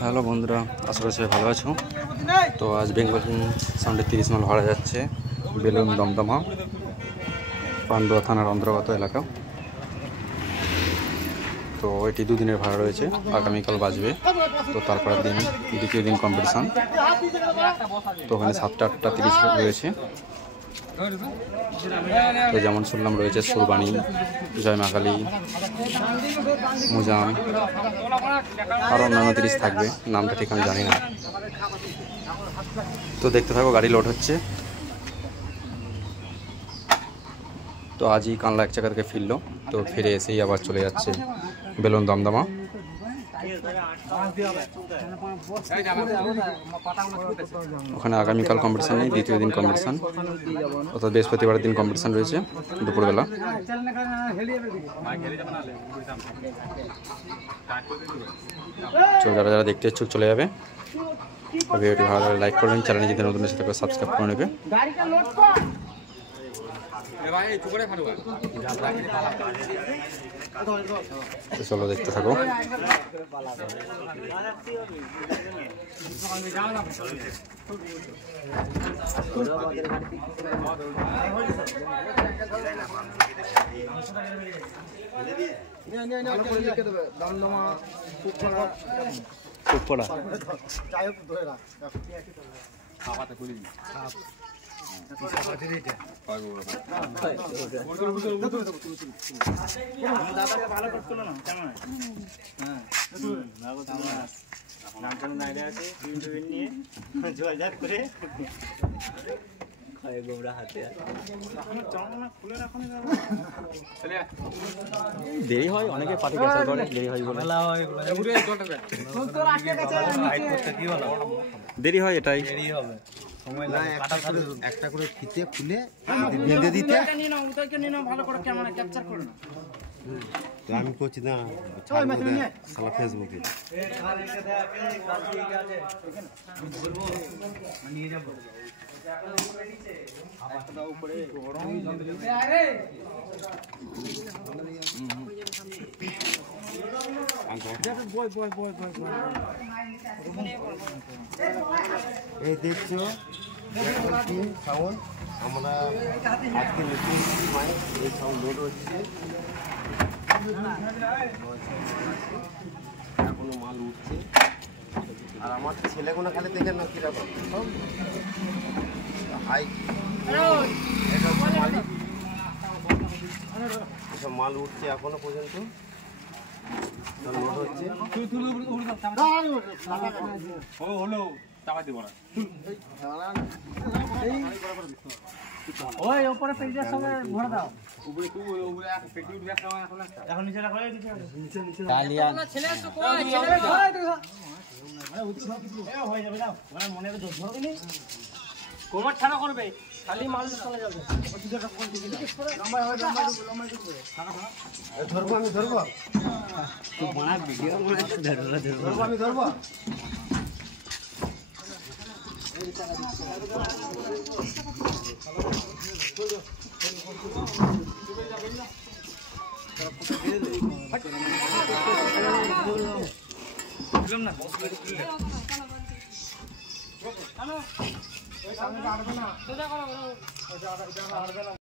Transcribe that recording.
Hello বন্ধুরা, আশা করি সবাই ভালো আছো। তো আজ বেঙ্গল সানডে 30 মাইল ভাড়া যাচ্ছে বেলুন দমদমা, পান্ডুয়া থানার অন্তর্গত এলাকা। তো এটি দুদিনের ভাড়া রয়েছে, আগামীকাল বাজবে। তো তারপরের দিন দ্বিতীয় দিন কম্পিটিশান। তো ওখানে 7টা 8টা 30 রয়েছে। তো যেমন শুনলাম রয়েছে সুরবাণী, জয় মা কালী, মুজান, আরও অন্যান্য 30 থাকবে, নামটা ঠিক আমি জানি না। তো দেখতে থাকো, গাড়ি লোড হচ্ছে। তো আজই কানলা 1 চাকা থেকে ফিরলো, তো ফিরে এসেই আবার চলে যাচ্ছে বেলুন দমদমা। ওখানে আগামীকাল কম্পিটিশান নেই, দ্বিতীয় দিন কম্পিটিশান, অর্থাৎ বৃহস্পতিবারের দিন কম্পিটিশান রয়েছে দুপুরবেলা। তো যারা যারা দেখতে ইচ্ছুক চলে যাবে। ভিডিওটি ভালো লাগলে লাইক করবেন, চ্যানেলে যদি নতুন এসে থাকে সাবস্ক্রাইব করে নেবে। চলো দেখতে থাকো। দেরি হয়, অনেকে পার্টি ক্যান্সেল করে, দেরি হয় বলে। দেরি হয়, এটাই সময় লাগে। একটা করে ফিতে খুলে বেঁধে দিতে আমি করছি না সালা ফেসবুকে। এই দেখছো সাউন্ড, আমরা আজকে নতুন এই সাউন্ড লোড হচ্ছে, এখনো মাল উঠছে। আর আমার ছেলেগুলো খালি দেখেন না কিরকম হাই, এসব মাল উঠছে এখনো পর্যন্ত লোড হচ্ছে। ওই উপরে পেজের সঙ্গে ভরে দাও। এখন নিচে রাখো, নিচে নিচে ডালিয়া ছেলে আসো, কই ছেলে হয়ে যাবে। দাও ওরা মনে করে ধরো দিনি, কোমর ঠাড়া করবে, খালি মাল চলে যাবে। লম্বা হয়, লম্বা ধরবো আমি, ধরবো তো বড় ভিডিও মনে ধরবো আমি, ধরবো